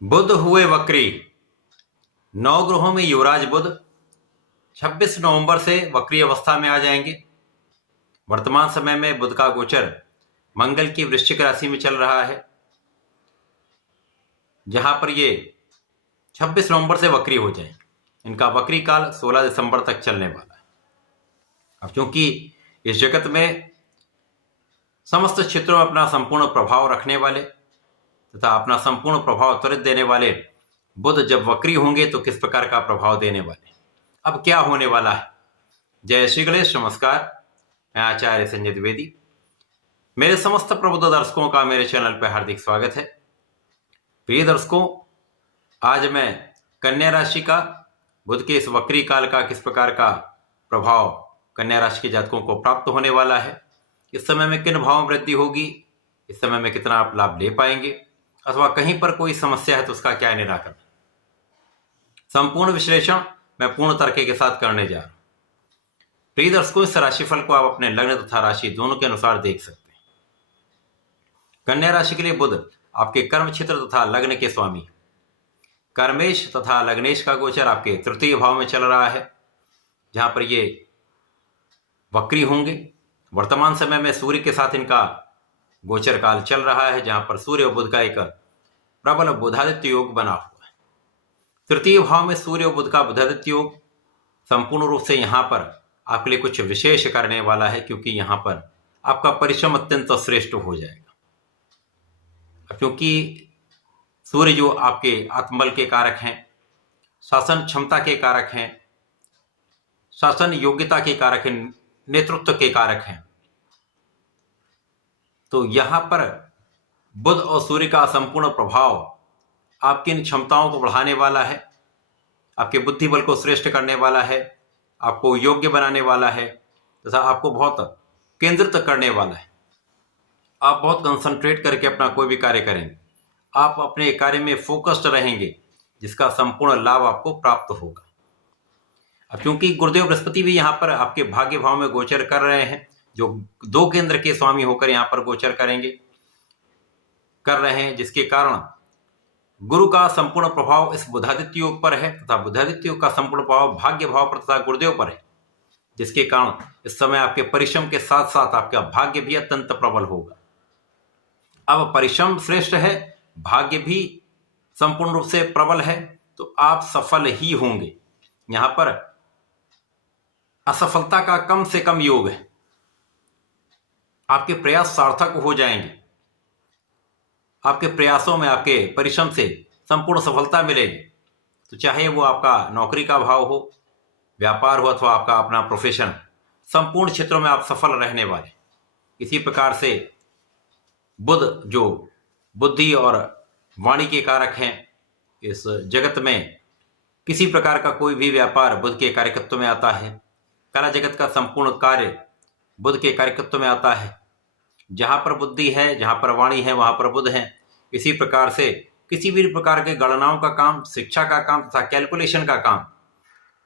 बुध हुए वक्री। नौ ग्रहों में युवराज बुध 26 नवंबर से वक्री अवस्था में आ जाएंगे। वर्तमान समय में बुध का गोचर मंगल की वृश्चिक राशि में चल रहा है, जहां पर ये 26 नवंबर से वक्री हो जाएंगे। इनका वक्री काल 16 दिसंबर तक चलने वाला है। अब क्योंकि इस जगत में समस्त क्षेत्रों में अपना संपूर्ण प्रभाव रखने वाले तथा अपना संपूर्ण प्रभाव त्वरित देने वाले बुध जब वक्री होंगे तो किस प्रकार का प्रभाव देने वाले, अब क्या होने वाला है। जय श्री गणेश, नमस्कार। मैं आचार्य संजय द्विवेदी। मेरे समस्त प्रबुद्ध दर्शकों का मेरे चैनल पर हार्दिक स्वागत है। प्रिय दर्शकों, आज मैं कन्या राशि का बुध के इस वक्री काल का किस प्रकार का प्रभाव कन्या राशि के जातकों को प्राप्त होने वाला है, इस समय में किन भावों में वृद्धि होगी, इस समय में कितना आप लाभ ले पाएंगे, अथवा कहीं पर कोई समस्या है तो उसका क्या निराकरण, संपूर्ण विश्लेषण मैं पूर्ण तर्क के साथ करने जा रहा हूं। प्रिय दर्शकों, इस राशिफल को आप अपने लग्न तथा राशि दोनों के अनुसार देख सकते हैं। कन्या राशि के लिए बुध आपके कर्म क्षेत्र तथा लग्न के स्वामी है। कर्मेश तथा लग्नेश का गोचर आपके तृतीय भाव में चल रहा है, जहां पर ये वक्री होंगे। वर्तमान समय में सूर्य के साथ इनका गोचर काल चल रहा है, जहां पर सूर्य और बुध का एक प्रबल बुधादित्य योग बना हुआ है। तृतीय भाव में सूर्य और बुध का बुधादित्य योग संपूर्ण रूप से यहां पर आपके लिए कुछ विशेष करने वाला है, क्योंकि यहां पर आपका परिश्रम अत्यंत श्रेष्ठ हो जाएगा। क्योंकि सूर्य जो आपके आत्मबल के कारक हैं, शासन क्षमता के कारक हैं, शासन योग्यता के कारक हैं, नेतृत्व के कारक हैं, तो यहां पर बुध और सूर्य का संपूर्ण प्रभाव आपकी इन क्षमताओं को बढ़ाने वाला है, आपके बुद्धि बल को श्रेष्ठ करने वाला है, आपको योग्य बनाने वाला है तथा आपको बहुत केंद्रित करने वाला है। आप बहुत कंसंट्रेट करके अपना कोई भी कार्य करेंगे, आप अपने कार्य में फोकस्ड रहेंगे, जिसका संपूर्ण लाभ आपको प्राप्त होगा। अब क्योंकि गुरुदेव बृहस्पति भी यहाँ पर आपके भाग्य भाव में गोचर कर रहे हैं, जो 2 केंद्र के स्वामी होकर यहाँ पर गोचर कर रहे हैं, जिसके कारण गुरु का संपूर्ण प्रभाव इस बुधादित्य योग पर है तथा बुधादित्य योग का संपूर्ण प्रभाव भाग्य भाव पर तथा गुरुदेव पर है, जिसके कारण इस समय आपके परिश्रम के साथ साथ आपका भाग्य भी अत्यंत प्रबल होगा। अब परिश्रम श्रेष्ठ है, भाग्य भी संपूर्ण रूप से प्रबल है, तो आप सफल ही होंगे। यहां पर असफलता का कम से कम योग है। आपके प्रयास सार्थक हो जाएंगे, आपके प्रयासों में, आपके परिश्रम से संपूर्ण सफलता मिलेगी। तो चाहे वो आपका नौकरी का भाव हो, व्यापार हो, अथवा आपका अपना प्रोफेशन, संपूर्ण क्षेत्रों में आप सफल रहने वाले। इसी प्रकार से बुध जो बुद्धि और वाणी के कारक हैं, इस जगत में किसी प्रकार का कोई भी व्यापार बुध के कार्यकत्व में आता है। कला जगत का संपूर्ण कार्य बुध के कार्यकत्व में आता है। जहां पर बुद्धि है, जहां पर वाणी है, वहां पर बुध है। इसी प्रकार से किसी भी प्रकार के गणनाओं का काम, शिक्षा का काम तथा कैलकुलेशन का काम,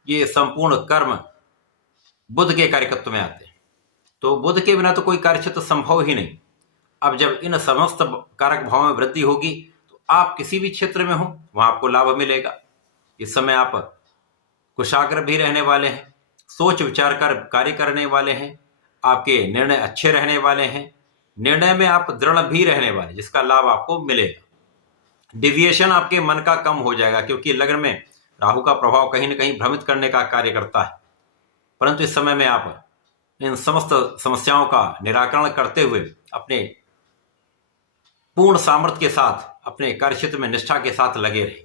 ये संपूर्ण कर्म बुध के कार्यकत्व में आते हैं। तो बुध के बिना तो कोई कार्यक्षेत्र संभव ही नहीं। अब जब इन समस्त कारक भाव में वृद्धि होगी तो आप किसी भी क्षेत्र में हो वहां आपको लाभ मिलेगा। इस समय आप कुशाग्र भी रहने वाले हैं, सोच विचार कर कार्य करने वाले हैं, आपके निर्णय अच्छे रहने वाले हैं, निर्णय में आप दृढ़ भी रहने वाले, जिसका लाभ आपको मिलेगा। डिविएशन आपके मन का कम हो जाएगा, क्योंकि लग्न में राहु का प्रभाव कहीं ना कहीं भ्रमित करने का कार्य करता है। परंतु इस समय में आप इन समस्त समस्याओं का निराकरण करते हुए अपने पूर्ण सामर्थ्य के साथ अपने कार्यक्षेत्र में निष्ठा के साथ लगे रहे,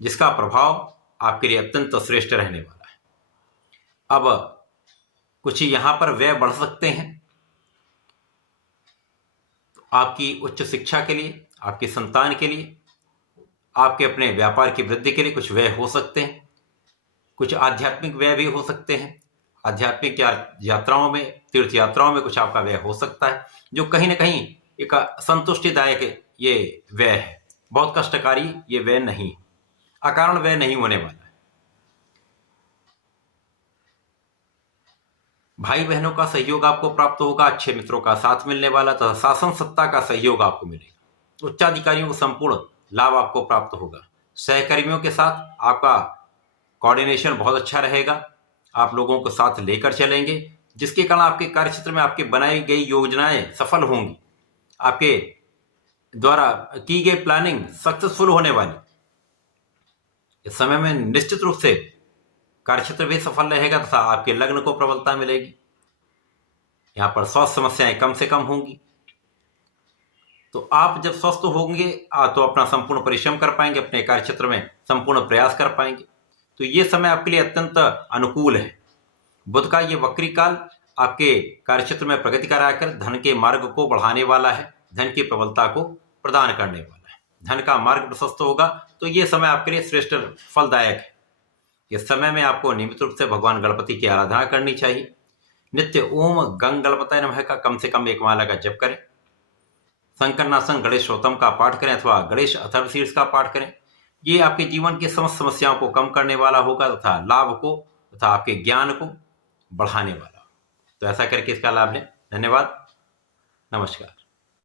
जिसका प्रभाव आपके लिए अत्यंत श्रेष्ठ रहने वाला है। अब कुछ यहां पर व्यय बढ़ सकते हैं, तो आपकी उच्च शिक्षा के लिए, आपकी संतान के लिए, आपके अपने व्यापार की वृद्धि के लिए कुछ व्यय हो सकते हैं। कुछ आध्यात्मिक व्यय भी हो सकते हैं। आध्यात्मिक यात्राओं में, तीर्थ यात्राओं में कुछ आपका व्यय हो सकता है, जो कहीं ना कहीं एक संतुष्टिदायक ये व्यय है। बहुत कष्टकारी ये व्यय नहीं, अकारण व्यय नहीं होने वाला है। भाई बहनों का सहयोग आपको प्राप्त होगा, अच्छे मित्रों का साथ मिलने वाला तथा शासन सत्ता का सहयोग आपको मिलेगा। उच्चाधिकारियों को संपूर्ण लाभ आपको प्राप्त होगा। सहकर्मियों के साथ आपका कोऑर्डिनेशन बहुत अच्छा रहेगा, आप लोगों को साथ लेकर चलेंगे, जिसके कारण आपके कार्यक्षेत्र में आपकी बनाई गई योजनाएं सफल होंगी, आपके द्वारा की गई प्लानिंग सक्सेसफुल होने वाली। इस समय में निश्चित रूप से कार्यक्षेत्र भी सफल रहेगा तथा आपके लग्न को प्रबलता मिलेगी। यहां पर स्वास्थ्य समस्याएं कम से कम होंगी। तो आप जब स्वस्थ होंगे तो अपना संपूर्ण परिश्रम कर पाएंगे, अपने कार्यक्षेत्र में संपूर्ण प्रयास कर पाएंगे। तो ये समय आपके लिए अत्यंत अनुकूल है। बुध का ये वक्री काल आपके कार्यक्षेत्र में प्रगति कराकर धन के मार्ग को बढ़ाने वाला है, धन की प्रबलता को प्रदान करने वाला है। धन का मार्ग प्रशस्त होगा, तो ये समय आपके लिए श्रेष्ठ फलदायक है। इस समय में आपको नियमित रूप से भगवान गणपति की आराधना करनी चाहिए। नित्य ओम गंग गणपतये नमः का कम से कम एक माला का जप करें। संकरनासन गणेश श्रोतम का पाठ करें अथवा गणेश अथर्वशीर्ष का पाठ करें। ये आपके जीवन की समस्त समस्याओं को कम करने वाला होगा तथा लाभ को तथा आपके ज्ञान को बढ़ाने वाला। तो ऐसा करके इसका लाभ लें। धन्यवाद, नमस्कार।